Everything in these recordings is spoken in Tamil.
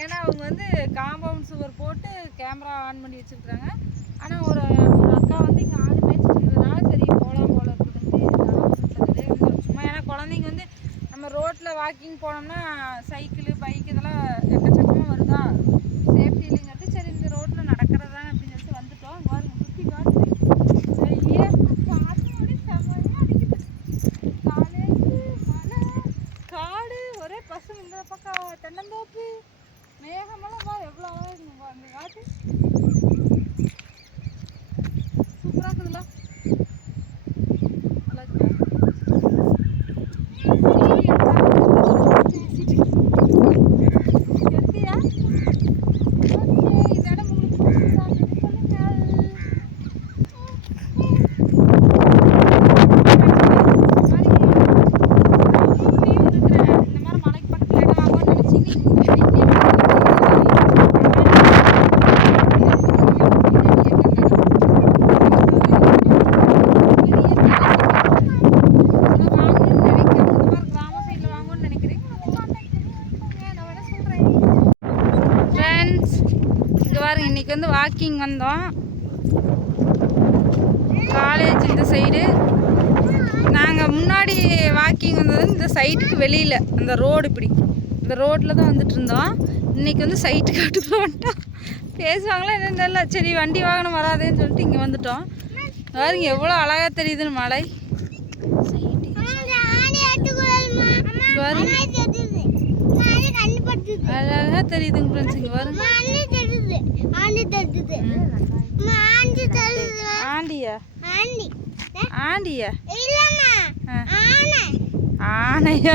ஏன்னா அவங்க வந்து காம்பவுண்ட் சுவர் போட்டு கேமரா ஆன் பண்ணி வச்சுருக்குறாங்க. ஆனால் ஒரு ஒரு அக்கா வந்து இங்கே ஆடு மேய்ச்சிருந்ததுனால சரி போகலாம் போல இருக்குதுன்ட்டு சும்மா ஏன்னா குழந்தைங்க வந்து நம்ம ரோட்டில் வாக்கிங் போனோம்னா சைக்கிள் பைக்கு தென்னந்தோப்பு மேகமெல்லாம் பாரு எவ்வளோ அழகா இருக்குங்க அந்த காட்டு. இன்னைக்கு வந்து வாக்கிங் வந்தோம். காலேஜ் இந்த சைடு நாங்கள் முன்னாடி வாக்கிங் வந்தது இந்த சைட்டுக்கு வெளியில் அந்த ரோடு இப்படி. இந்த ரோட்டில் தான் வந்துட்டு இருந்தோம். இன்னைக்கு வந்து சைட்டுக்கு காட்டுக்குள்ள வந்துட்டோம். பேசுவாங்களா என்னன்னு தெரியல. சரி வண்டி வாகனம் வராதேன்னு சொல்லிட்டு இங்கே வந்துட்டோம். பாருங்க எவ்வளோ அழகாக தெரியுதுன்னு மலை பாருங்க. அழகாக தெரியுதுங்க ஃப்ரெண்ட்ஸ் இங்கே பாருங்க. ஆண்டியா? ஆண்டியா. ஆனையா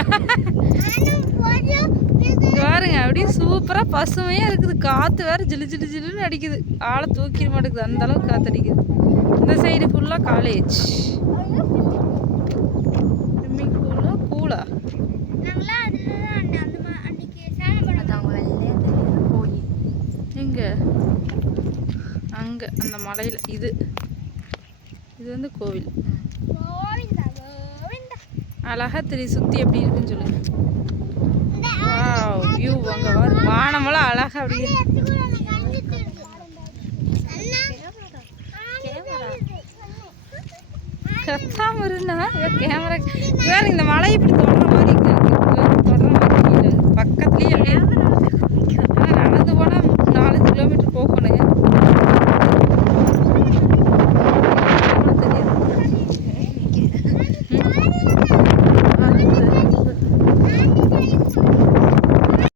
இங்க பாருங்க அப்படியே சூப்பரா பசுமையா இருக்குது. காத்து வேற ஜிலு ஜிலு ஜிலுன்னு அடிக்குது. ஆளை தூக்கிட மாட்டேங்குது. அந்த அளவுக்கு காத்து அடிக்குது இந்த சைடு ஃபுல்லா காலேஜ் ஸ்விம்மிங் பூலா பூலா எங்க அங்க அந்த மலையில. இது. இது வந்து கோவில். அழகா தெரியும் சுத்தி எப்படி இருக்குன்னு சொல்லுங்க. வியூ அங்க வானமெல்லாம் அழகா அப்படியே. கத்தாம இருந்தா? கேமரா வேற இந்த மலை இப்படி தொடர மாதிரி